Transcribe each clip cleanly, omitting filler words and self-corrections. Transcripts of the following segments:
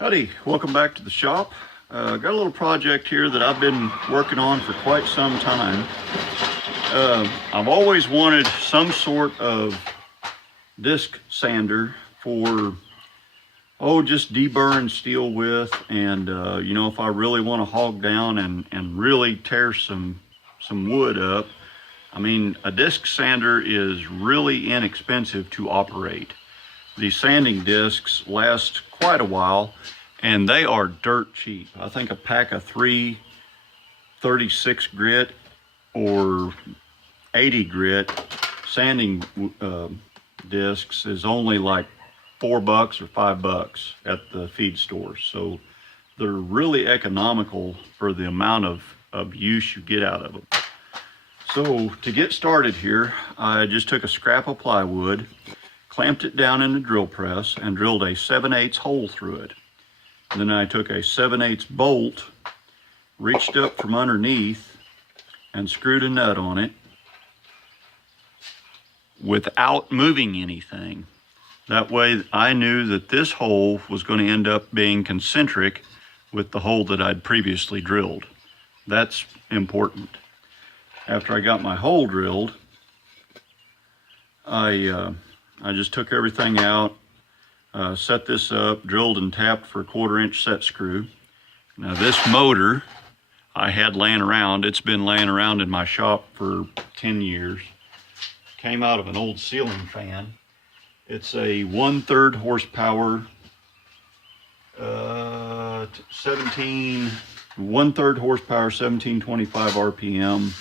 Howdy, welcome back to the shop. Got a little project here that I've been working on for quite some time. I've always wanted some sort of disc sander for, just deburring steel with, and if I really want to hog down and really tear some wood up. I mean, a disc sander is really inexpensive to operate. These sanding discs last quite a while, and they are dirt cheap. I think a pack of 36 grit or 80 grit sanding discs is only like $4 or $5 at the feed stores. So they're really economical for the amount of use you get out of them. So to get started here, I just took a scrap of plywood, clamped it down in the drill press, and drilled a 7/8 hole through it. And then I took a 7/8 bolt, reached up from underneath, and screwed a nut on it without moving anything. That way I knew that this hole was going to end up being concentric with the hole that I'd previously drilled. That's important. After I got my hole drilled, I just took everything out, set this up, drilled and tapped for a 1/4 inch set screw. Now this motor I had laying around, it's been laying around in my shop for 10 years. Came out of an old ceiling fan. It's a 1/3 horsepower, 1/3 horsepower, 1725 RPM,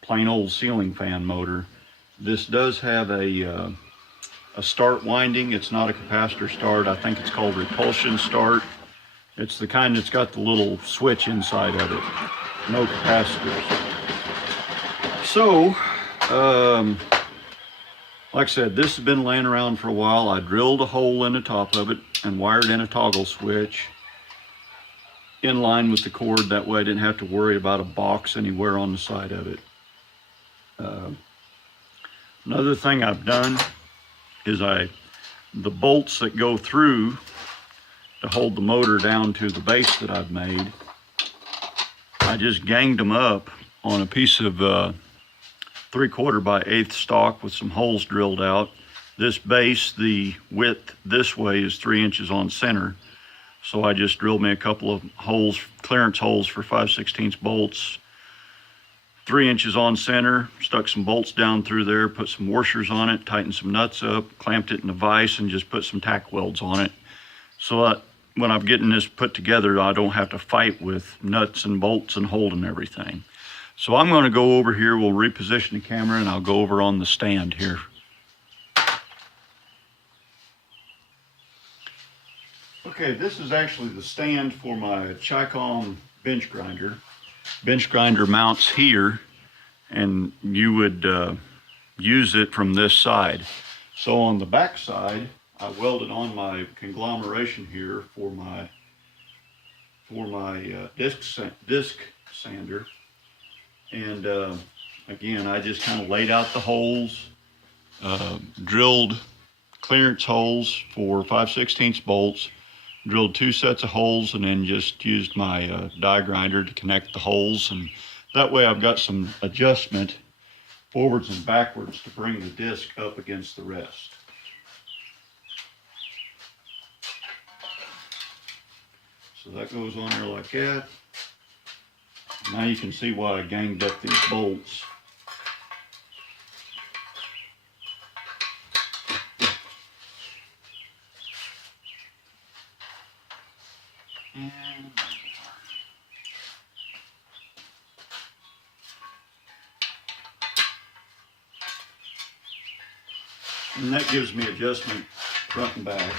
plain old ceiling fan motor. This does have a start winding. It's not a capacitor start. I think it's called repulsion start. It's the kind that's got the little switch inside of it. No capacitors. So, like I said, this has been laying around for a while. I drilled a hole in the top of it and wired in a toggle switch in line with the cord. That way I didn't have to worry about a box anywhere on the side of it. Another thing I've done is the bolts that go through to hold the motor down to the base that I've made, I just ganged them up on a piece of 3/4 by 1/8 stock with some holes drilled out. This base, the width this way is 3 inches on center. So I just drilled me a couple of holes, clearance holes for 5/16 bolts, 3 inches on center, stuck some bolts down through there, put some washers on it, tightened some nuts up, clamped it in a vise, and just put some tack welds on it. So that when I'm getting this put together, I don't have to fight with nuts and bolts and holding everything. So I'm going to go over here, we'll reposition the camera, and I'll go over on the stand here. Okay, this is actually the stand for my Chicom bench grinder. Bench grinder mounts here, and you would use it from this side. So on the back side, I welded on my conglomeration here for my disc sander. And again, I just kind of laid out the holes, drilled clearance holes for 5/16 bolts, drilled 2 sets of holes, and then just used my die grinder to connect the holes. And that way I've got some adjustment forwards and backwards to bring the disc up against the rest. So that goes on there like that. Now you can see why I ganged up these bolts. And that gives me adjustment front and back.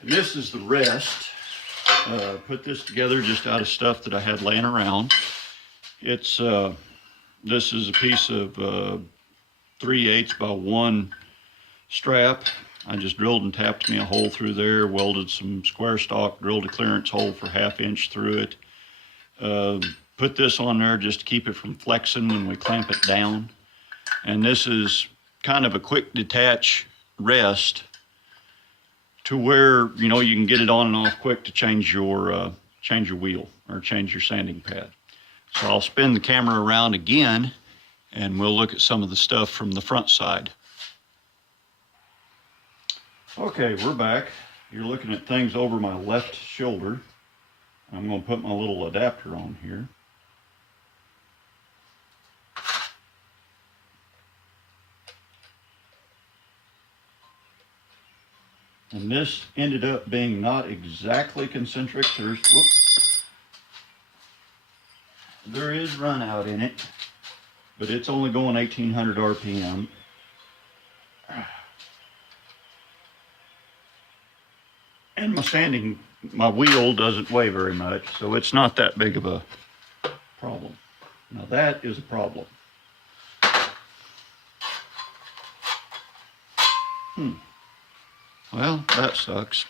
And this is the rest. Put this together just out of stuff that I had laying around. It's this is a piece of 3/8 by 1 strap. I just drilled and tapped me a hole through there, welded some square stock, drilled a clearance hole for 1/2 inch through it. Put this on there just to keep it from flexing when we clamp it down. And this is kind of a quick detach rest to where, you know, you can get it on and off quick to change your wheel or change your sanding pad. So I'll spin the camera around again and we'll look at some of the stuff from the front side. Okay, we're back. You're looking at things over my left shoulder. I'm going to put my little adapter on here. And this ended up being not exactly concentric. There is run out in it, but it's only going 1800 RPM. And my wheel doesn't weigh very much, so it's not that big of a problem. Now that is a problem. Well, that sucks.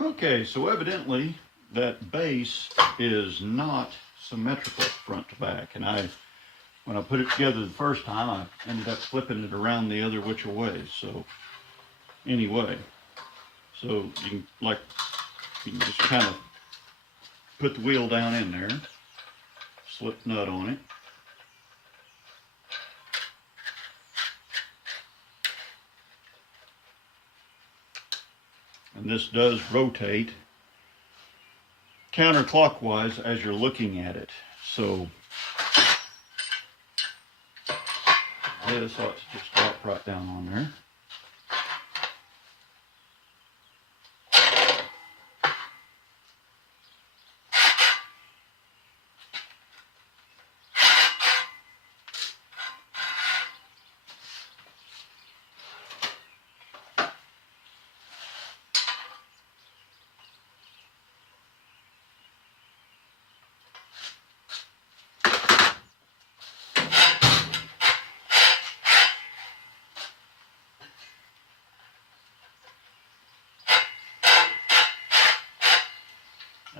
Okay, so evidently that base is not symmetrical front to back. And when I put it together the first time, I ended up flipping it around the other which way. So anyway, so you can just kind of put the wheel down in there, slip the nut on it. And this does rotate counterclockwise as you're looking at it. So this ought to just drop right down on there.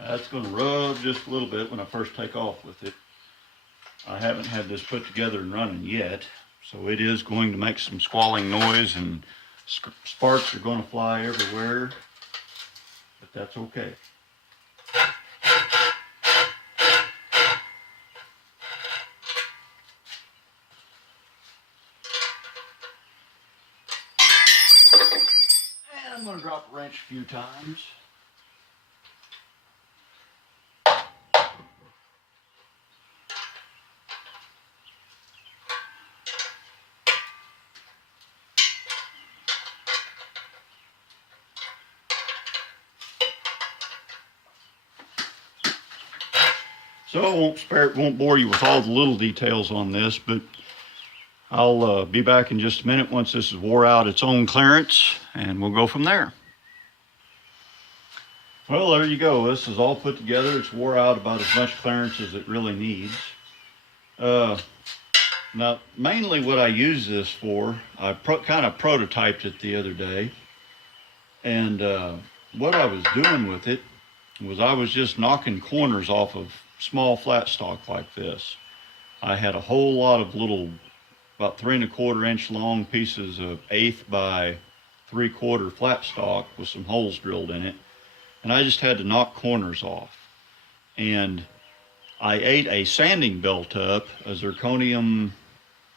That's going to rub just a little bit when I first take off with it. I haven't had this put together and running yet, so it is going to make some squalling noise and sparks are going to fly everywhere, but that's okay. And I'm going to drop the wrench a few times. So I won't bore you with all the little details on this, but I'll be back in just a minute once this is wore out its own clearance, and we'll go from there. Well, there you go. This is all put together. It's wore out about as much clearance as it really needs. Now, mainly what I use this for, I kind of prototyped it the other day, and what I was doing with it was I was just knocking corners off of small flat stock like this. I had a whole lot of little, about 3 1/4 inch long pieces of 1/8 by 3/4 flat stock with some holes drilled in it, and I just had to knock corners off. And I ate a sanding belt up, a zirconium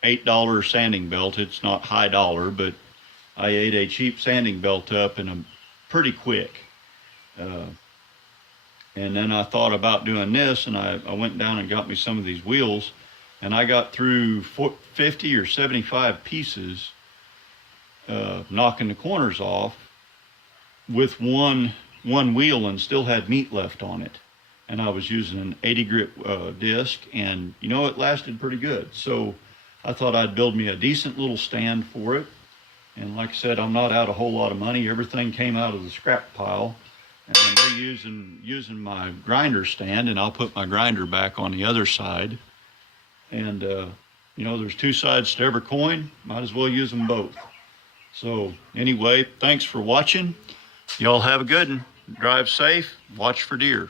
$8 sanding belt. It's not high dollar, but I ate a cheap sanding belt up in a pretty quick. And then I thought about doing this, and I went down and got me some of these wheels, and I got through 50 or 75 pieces, knocking the corners off with one wheel, and still had meat left on it. And I was using an 80 grit disc, and you know, it lasted pretty good. So I thought I'd build me a decent little stand for it. And like I said, I'm not out a whole lot of money. Everything came out of the scrap pile. And they're using my grinder stand, and I'll put my grinder back on the other side. And you know, there's 2 sides to every coin. Might as well use them both. So anyway, thanks for watching. Y'all have a good one. Drive safe. Watch for deer.